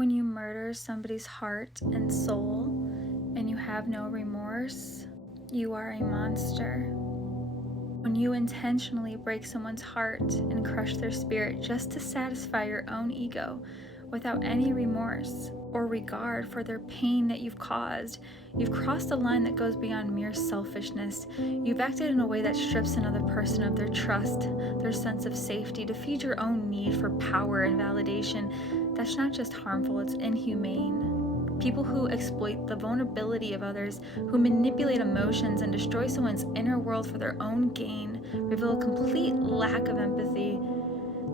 When you murder somebody's heart and soul and you have no remorse, you are a monster. When you intentionally break someone's heart and crush their spirit just to satisfy your own ego without any remorse or regard for their pain that you've caused, you've crossed a line that goes beyond mere selfishness. You've acted in a way that strips another person of their trust, their sense of safety, to feed your own need for power and validation. That's not just harmful, it's inhumane. People who exploit the vulnerability of others, who manipulate emotions and destroy someone's inner world for their own gain, reveal a complete lack of empathy.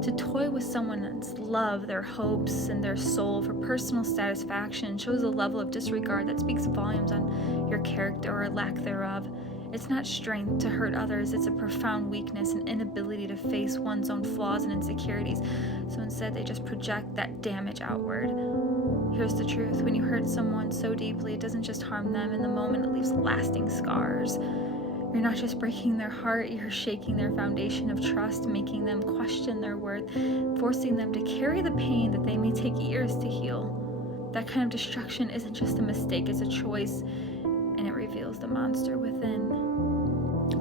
To toy with someone's love, their hopes, and their soul for personal satisfaction shows a level of disregard that speaks volumes on your character or lack thereof. It's not strength to hurt others, it's a profound weakness and inability to face one's own flaws and insecurities. So instead, they just project that damage outward. Here's the truth: when you hurt someone so deeply, it doesn't just harm them in the moment, it leaves lasting scars. You're not just breaking their heart, you're shaking their foundation of trust, making them question their worth, forcing them to carry the pain that they may take years to heal. That kind of destruction isn't just a mistake, it's a choice, and it reveals the monster within.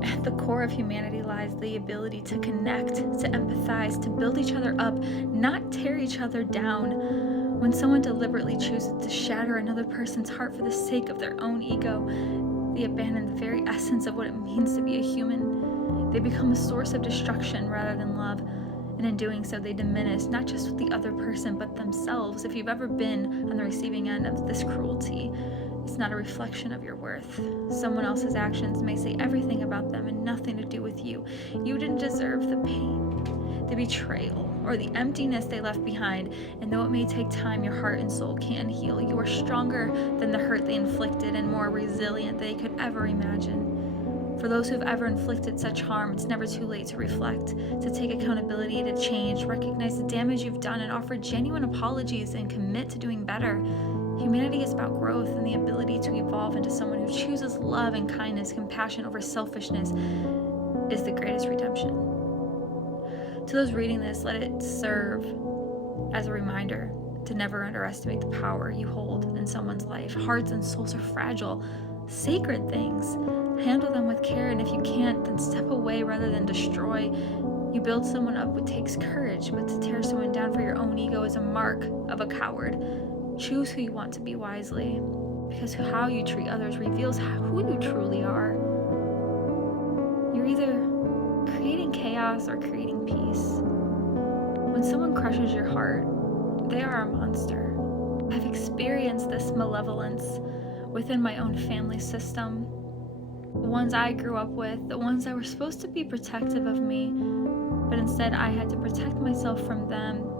At the core of humanity lies the ability to connect, to empathize, to build each other up, not tear each other down. When someone deliberately chooses to shatter another person's heart for the sake of their own ego, they abandon the very essence of what it means to be a human. They become a source of destruction rather than love, and in doing so, they diminish not just the other person, but themselves. If you've ever been on the receiving end of this cruelty, it's not a reflection of your worth. Someone else's actions may say everything about them and nothing to do with you. You didn't deserve the pain, the betrayal, or the emptiness they left behind, and though it may take time, your heart and soul can heal. You are stronger than the hurt they inflicted and more resilient than they could ever imagine. For those who've ever inflicted such harm, it's never too late to reflect, to take accountability, to change, recognize the damage you've done, and offer genuine apologies and commit to doing better. Humanity is about growth, and the ability to evolve into someone who chooses love and kindness, compassion over selfishness is the greatest redemption. To those reading this, let it serve as a reminder to never underestimate the power you hold in someone's life. Hearts and souls are fragile, sacred things. Handle them with care, and if you can't, then step away rather than destroy. You build someone up, it takes courage, but to tear someone down for your own ego is a mark of a coward. Choose who you want to be wisely, because how you treat others reveals who you truly are. You're either creating chaos or creating peace. When someone crushes your heart, they are a monster. I've experienced this malevolence within my own family system. The ones I grew up with, the ones that were supposed to be protective of me, but instead I had to protect myself from them.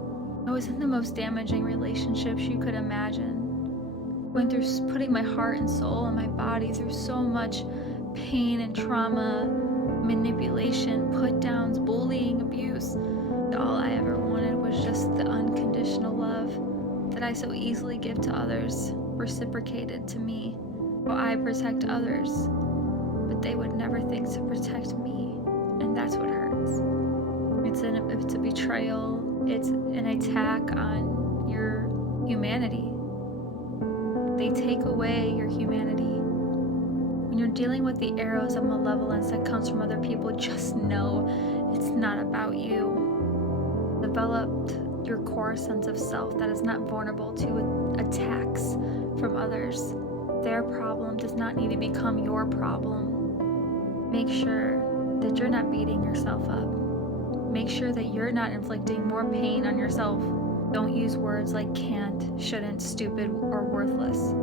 I was in the most damaging relationships you could imagine. Went through putting my heart and soul and my body through so much pain and trauma, manipulation, put downs, bullying, abuse. All I ever wanted was just the unconditional love that I so easily give to others, reciprocated to me, while I protect others, but they would never think to protect me, and that's what hurts. It's a betrayal, it's an attack on your humanity. They take away your humanity. When you're dealing with the arrows of malevolence that comes from other people, just know it's not about you. Developed your core sense of self that is not vulnerable to attacks from others. Their problem does not need to become your problem. Make sure that you're not beating yourself up. Make sure that you're not inflicting more pain on yourself. Don't use words like can't, shouldn't, stupid, or worthless.